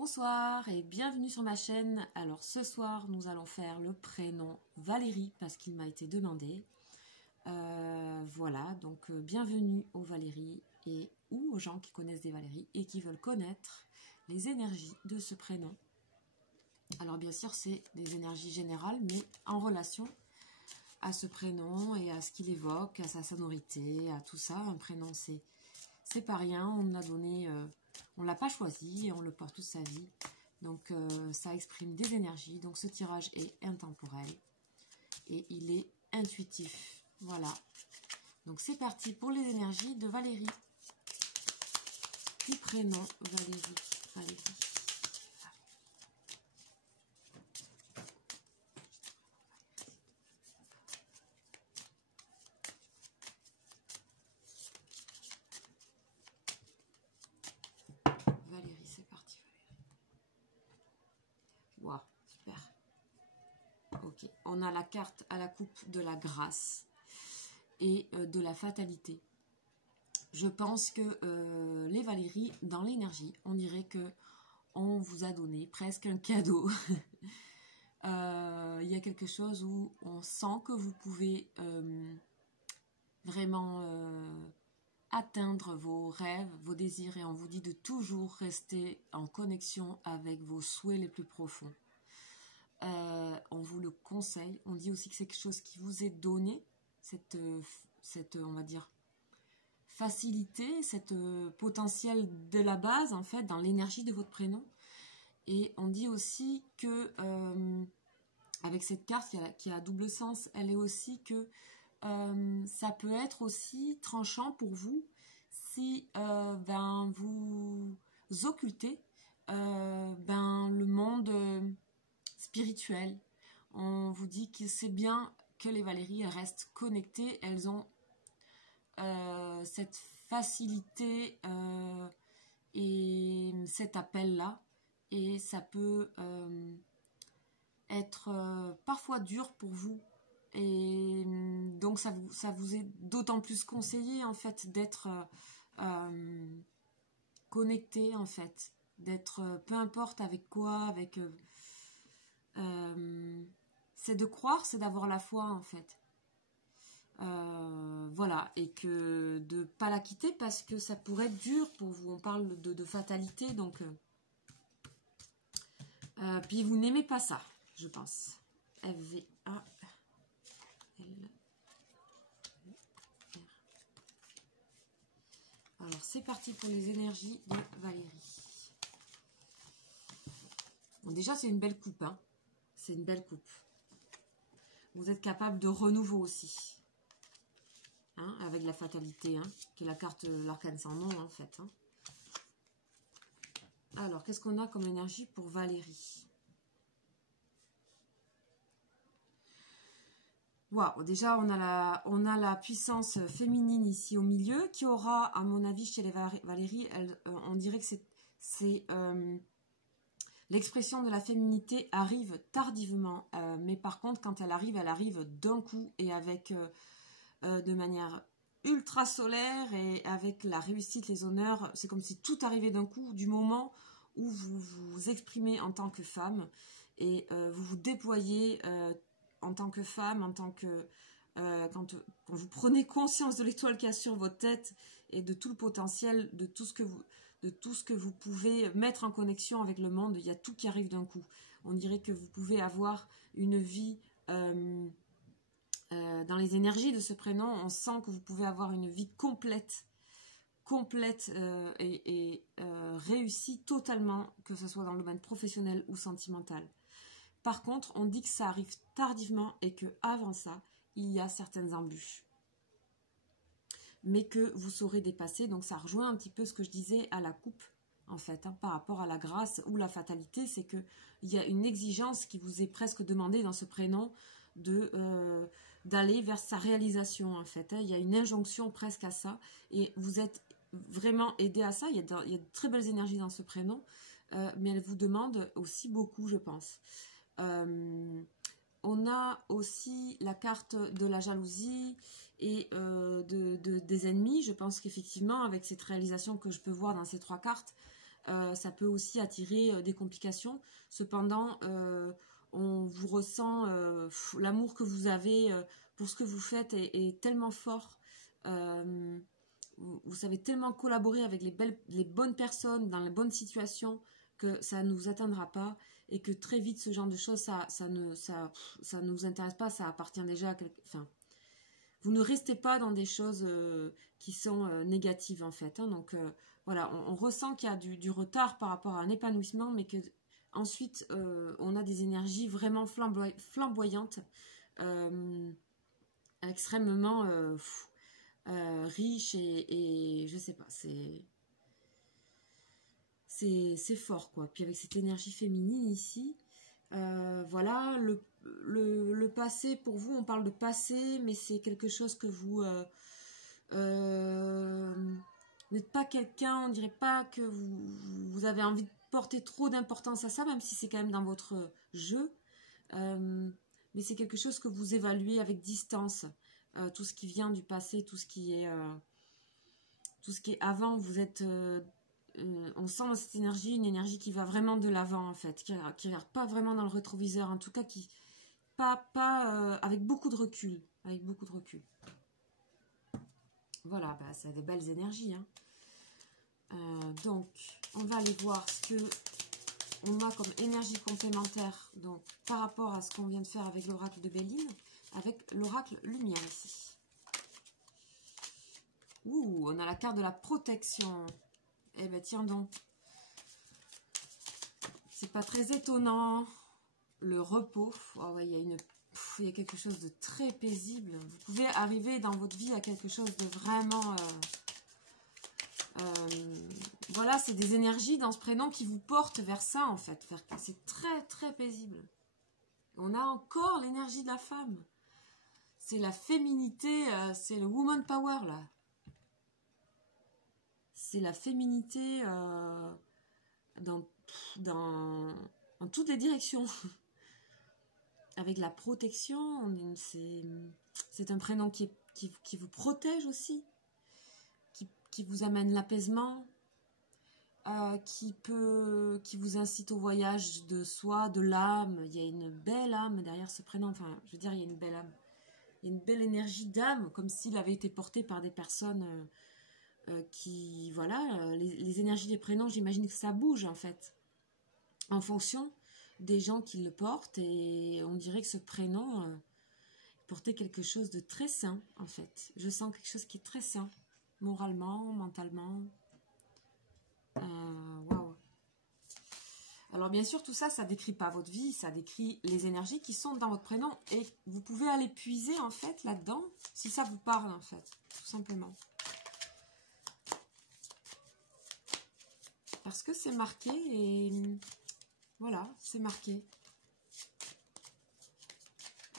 Bonsoir et bienvenue sur ma chaîne. Alors ce soir nous allons faire le prénom Valérie parce qu'il m'a été demandé. Voilà, donc bienvenue aux Valérie et ou aux gens qui connaissent des Valérie et qui veulent connaître les énergies de ce prénom. Alors bien sûr c'est des énergies générales mais en relation à ce prénom et à ce qu'il évoque, à sa sonorité, à tout ça. Un prénom c'est pas rien, on l'a donné... on ne l'a pas choisi et on le porte toute sa vie. Donc ça exprime des énergies. Donc ce tirage est intemporel. Et il est intuitif. Voilà. Donc c'est parti pour les énergies de Valérie. Petit prénom Valérie. Valérie. Valérie, c'est parti Valérie. Waouh, super. Ok, on a la carte à la coupe de la grâce et de la fatalité. Je pense que les Valéries, dans l'énergie, on dirait que on vous a donné presque un cadeau. Il y a quelque chose où on sent que vous pouvez vraiment atteindre vos rêves, vos désirs, et on vous dit de toujours rester en connexion avec vos souhaits les plus profonds. On vous le conseille. On dit aussi que c'est quelque chose qui vous est donné, cette on va dire, facilité, cette potentiel de la base, en fait, dans l'énergie de votre prénom. Et on dit aussi que, avec cette carte qui a double sens, elle est aussi que ça peut être aussi tranchant pour vous si ben, vous occultez le monde spirituel. On vous dit que c'est bien que les Valéries restent connectées, elles ont cette facilité et cet appel-là, et ça peut être parfois dur pour vous. Et donc ça vous est d'autant plus conseillé en fait d'être connecté, en fait, d'être peu importe avec quoi, avec c'est de croire, c'est d'avoir la foi en fait. Voilà, et que de pas la quitter parce que ça pourrait être dur pour vous. On parle de fatalité, donc puis vous n'aimez pas ça, je pense. F-V-A Alors, c'est parti pour les énergies de Valérie. Bon, déjà, c'est une belle coupe. Hein. C'est une belle coupe. Vous êtes capable de renouveau aussi. Hein, avec la fatalité, hein, qui est la carte l'arcane sans nom, en fait. Hein. Alors, qu'est-ce qu'on a comme énergie pour Valérie? Waouh, déjà on a la puissance féminine ici au milieu qui aura, à mon avis, chez les Valérie, on dirait que c'est l'expression de la féminité arrive tardivement, mais par contre quand elle arrive d'un coup et avec de manière ultra solaire et avec la réussite, les honneurs. C'est comme si tout arrivait d'un coup, du moment où vous vous exprimez en tant que femme et vous vous déployez en tant que femme, en tant que quand vous prenez conscience de l'étoile qu'il y a sur votre tête et de tout le potentiel, de tout ce que vous pouvez mettre en connexion avec le monde. Il y a tout qui arrive d'un coup. On dirait que vous pouvez avoir une vie dans les énergies de ce prénom. On sent que vous pouvez avoir une vie complète et réussie totalement, que ce soit dans le domaine professionnel ou sentimental. Par contre, on dit que ça arrive tardivement et que avant ça, il y a certaines embûches. Mais que vous saurez dépasser. Donc ça rejoint un petit peu ce que je disais à la coupe, en fait, hein, par rapport à la grâce ou la fatalité. C'est qu'il y a une exigence qui vous est presque demandée dans ce prénom d'aller vers sa réalisation, en fait. Hein. Il y a une injonction presque à ça. Et vous êtes vraiment aidé à ça. Il y a de très belles énergies dans ce prénom. Mais elle vous demande aussi beaucoup, je pense. On a aussi la carte de la jalousie et des ennemis. Je pense qu'effectivement, avec cette réalisation que je peux voir dans ces trois cartes, ça peut aussi attirer des complications. Cependant, on vous ressent, l'amour que vous avez pour ce que vous faites est tellement fort. Vous savez tellement collaborer avec les bonnes personnes dans les bonnes situations que ça ne vous atteindra pas et que très vite ce genre de choses, ça ne vous intéresse pas, ça appartient déjà à enfin, vous ne restez pas dans des choses qui sont négatives en fait. Hein. Donc voilà, on ressent qu'il y a du retard par rapport à un épanouissement, mais que ensuite on a des énergies vraiment flamboyantes, extrêmement riches et je sais pas, c'est fort quoi. Puis avec cette énergie féminine ici, voilà, le passé, pour vous, on parle de passé, mais c'est quelque chose que vous n'êtes pas quelqu'un, on dirait pas que vous avez envie de porter trop d'importance à ça, même si c'est quand même dans votre jeu, mais c'est quelque chose que vous évaluez avec distance, tout ce qui vient du passé, tout ce qui est avant, vous êtes... on sent dans cette énergie une énergie qui va vraiment de l'avant en fait, qui regarde pas vraiment dans le rétroviseur, en tout cas qui pas avec beaucoup de recul, Voilà, bah, ça a des belles énergies. Hein. Donc, on va aller voir ce que on a comme énergie complémentaire donc par rapport à ce qu'on vient de faire avec l'oracle de Béline, avec l'oracle lumière ici. Ouh, on a la carte de la protection. Eh ben tiens donc, c'est pas très étonnant. Le repos, oh ouais, il y a quelque chose de très paisible. Vous pouvez arriver dans votre vie à quelque chose de vraiment... voilà, c'est des énergies dans ce prénom qui vous portent vers ça en fait. C'est très très paisible. On a encore l'énergie de la femme. C'est la féminité, c'est le woman power là. C'est la féminité dans toutes les directions. Avec la protection, c'est un prénom qui vous protège aussi, qui vous amène l'apaisement, qui vous incite au voyage de soi, de l'âme. Il y a une belle âme derrière ce prénom, enfin, je veux dire, il y a une belle âme. Il y a une belle énergie d'âme, comme s'il avait été porté par des personnes qui, voilà, les énergies des prénoms, j'imagine que ça bouge en fait, en fonction des gens qui le portent, et on dirait que ce prénom portait quelque chose de très sain en fait. Je sens quelque chose qui est très sain, moralement, mentalement. Waouh. Alors bien sûr, tout ça, ça décrit pas votre vie, ça décrit les énergies qui sont dans votre prénom, et vous pouvez aller puiser en fait là-dedans, si ça vous parle en fait, tout simplement. Parce que c'est marqué, et voilà, c'est marqué.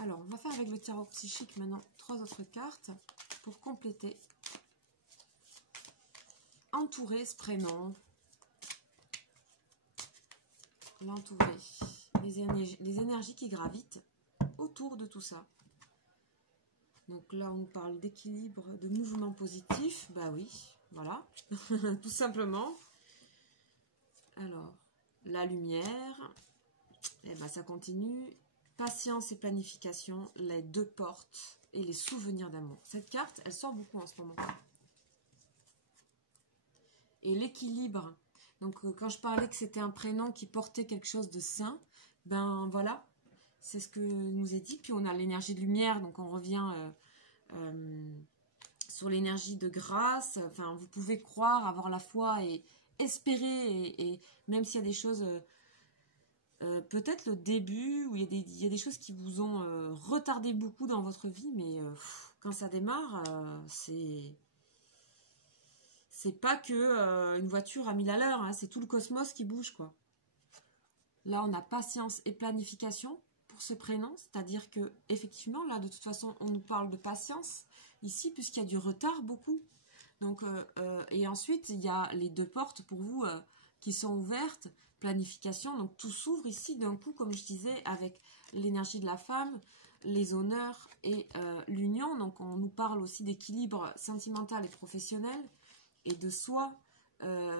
Alors, on va faire avec le tarot psychique maintenant 3 autres cartes pour compléter. Entourer ce prénom. L'entourer. Les énergies qui gravitent autour de tout ça. Donc là, on nous parle d'équilibre, de mouvement positif. Bah oui, voilà, tout simplement. Alors, la lumière, et ben ça continue. Patience et planification, les 2 portes et les souvenirs d'amour. Cette carte, elle sort beaucoup en ce moment. Et l'équilibre. Donc, quand je parlais que c'était un prénom qui portait quelque chose de sain, ben voilà, c'est ce que nous est dit. Puis on a l'énergie de lumière, donc on revient sur l'énergie de grâce. Enfin, vous pouvez croire, avoir la foi et espérer, et même s'il y a des choses... peut-être le début où il y a des choses qui vous ont retardé beaucoup dans votre vie, mais quand ça démarre, c'est pas que une voiture à 1000 à l'heure, hein, c'est tout le cosmos qui bouge quoi. Là, on a patience et planification pour ce prénom, c'est-à-dire que effectivement, là, de toute façon, on nous parle de patience ici puisqu'il y a du retard beaucoup. Donc, et ensuite, il y a les 2 portes pour vous qui sont ouvertes. Planification, donc tout s'ouvre ici d'un coup, comme je disais, avec l'énergie de la femme, les honneurs et l'union. Donc on nous parle aussi d'équilibre sentimental et professionnel, et de soi,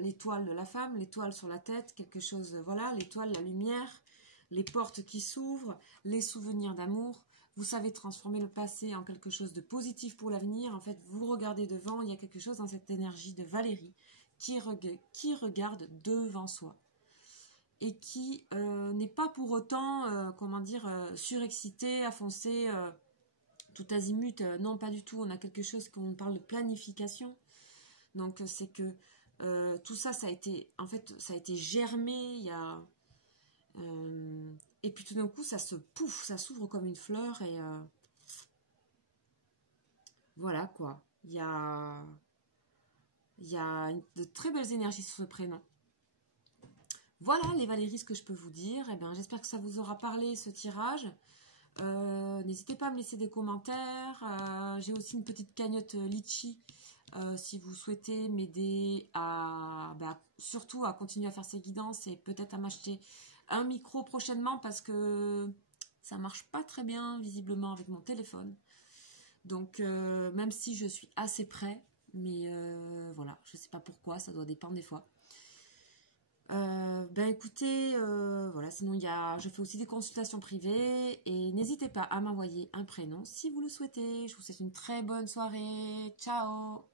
l'étoile de la femme, l'étoile sur la tête, quelque chose, voilà, l'étoile, la lumière, les portes qui s'ouvrent, les souvenirs d'amour. Vous savez transformer le passé en quelque chose de positif pour l'avenir. En fait, vous regardez devant, il y a quelque chose dans cette énergie de Valérie qui regarde devant soi. Et qui n'est pas pour autant, comment dire, surexcité, affoncé, tout azimut. Non, pas du tout. On a quelque chose qu'on parle de planification. Donc, c'est que tout ça, ça a été, en fait, ça a été germé. Il y a... et puis tout d'un coup, ça se pouf, ça s'ouvre comme une fleur et voilà quoi. Il y a de très belles énergies sur ce prénom. Voilà les Valéries, ce que je peux vous dire. Eh bien, j'espère que ça vous aura parlé ce tirage. N'hésitez pas à me laisser des commentaires. J'ai aussi une petite cagnotte Litchi si vous souhaitez m'aider à surtout à continuer à faire ces guidances et peut-être à m'acheter un micro prochainement parce que ça marche pas très bien visiblement avec mon téléphone. Donc même si je suis assez près, mais voilà, je sais pas pourquoi, ça doit dépendre des fois. Écoutez, voilà, sinon je fais aussi des consultations privées et n'hésitez pas à m'envoyer un prénom si vous le souhaitez. Je vous souhaite une très bonne soirée. Ciao!